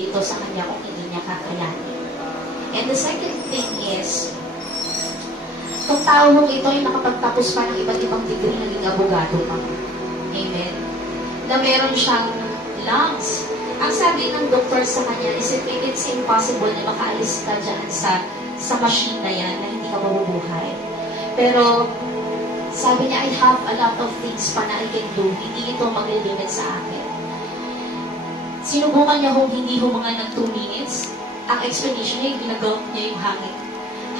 ibibigay ito sa kanya kung hindi niya kakayanin. And the second thing is, itong tao mong ito ay nakapagtapos pa ng iba't ibang degree, naging abogado pa. Amen? Na meron siyang lungs. Ang sabi ng doktor sa kanya is it's impossible na makaalis ka dyan sa machine na yan na hindi ka mabubuhay. Pero sabi niya, I have a lot of things pa na I can do. Hindi ito mag-limit sa akin. Sinubukan niya hindi humangan ng 2 minutes. Ang explanation niya, ginagawa niya yung hangin.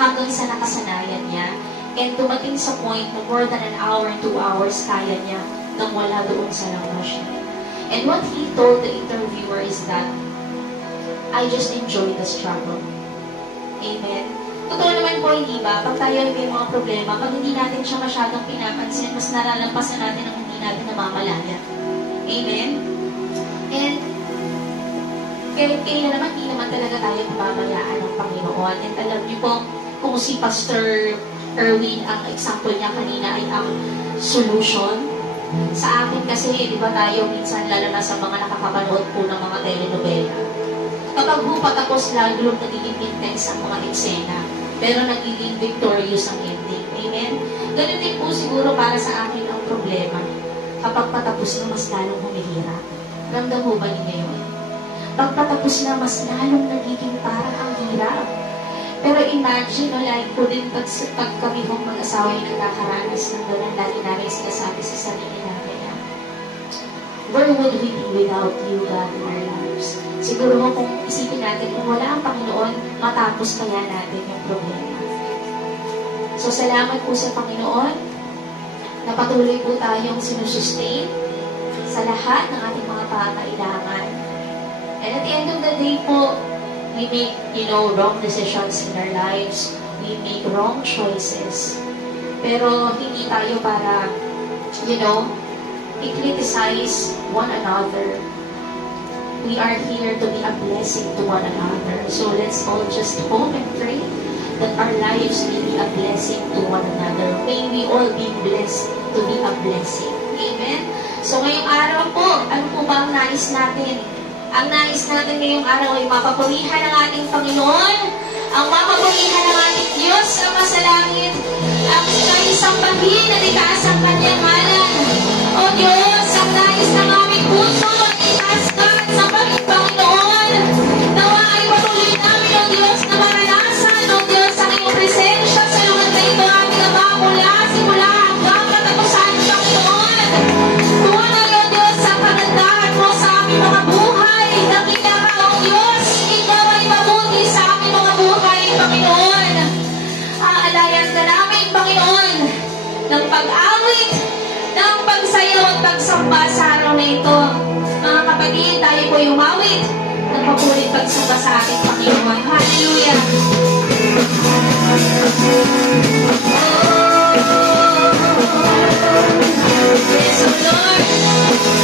Hanggang sa nakasanayan niya. And dumating sa point na more than an hour, 2 hours, kaya niya nang wala doon sa lung machine. And what he told the interviewer is that, I just enjoy the struggle. Amen? Totoo naman po, hindi ba? Pag tayo ay may mga problema, pag hindi natin siya masyadong pinapansin, mas nalalampasan natin ang hindi natin namamalaya. Amen? And kailan naman, hindi naman talaga tayo namamayaan ng Panginoon. And alam niyo po, kung si Pastor Erwin, ang example niya kanina ay ang solution. Sa akin kasi, di ba tayo minsan, lalo na sa mga nakakapanood po ng mga telenovela, kapag patapos lalo nagiging intense ang mga eksena, pero nagiging victorious ang ending. Amen? Ganun din po siguro para sa akin ang problema. Kapag patapos na, mas lalong humihirap. Ramdam mo ba ninyo yun? Pag patapos na, mas lalong nagiging parang ang hirap. Pero imagine, like po din pag kami hong mag-asawa yung nagkakaranas ng gano'n, lagi namin sinasabi sa sarili namin na, where would we be without you, God, in our lives? Siguro kung isipin natin, kung wala ang Panginoon, matapos kaya natin yung problema. So, salamat po sa Panginoon na patuloy po tayong sinusustain sa lahat ng ating mga pangangailangan. And at the end of the day po, we make, wrong decisions in our lives. We make wrong choices. Pero hindi tayo para, i-criticize one another. We are here to be a blessing to one another. So let's all just hope and pray that our lives may be a blessing to one another. May we all be blessed to be a blessing. Amen? So ngayong araw po, ano po ba ang nais natin? Ang nais natin ngayong araw ay mapapurihan ng ating Panginoon, ang mapapurihan ng ating Diyos na masalangit, ang isang paghin at itaas ang kanyang ngalan. O Diyos, ang nais ng aming puso at itaas ka sa Panginoon. Nawa ay patuloy namin, O Diyos, na maranasan, O Diyos, ang iyong presensya sa lugar na ito, aming Ama, simula hanggang katapusan, Panginoon. Tuwa na, O Diyos, ang kagandahan mo sa aming mga buhay. Nakita ka, O Diyos, ikaw ay mabuti sa aming mga buhay, Panginoon. Aalayan ka namin, Panginoon, ng pag-awit, ng pagsayaw at pagsamba sa araw na ito. Mga kapatid, tayo po umawit ng papulit pagsamba sa ating Panginoon. Hallelujah! Praise the Lord! Hallelujah.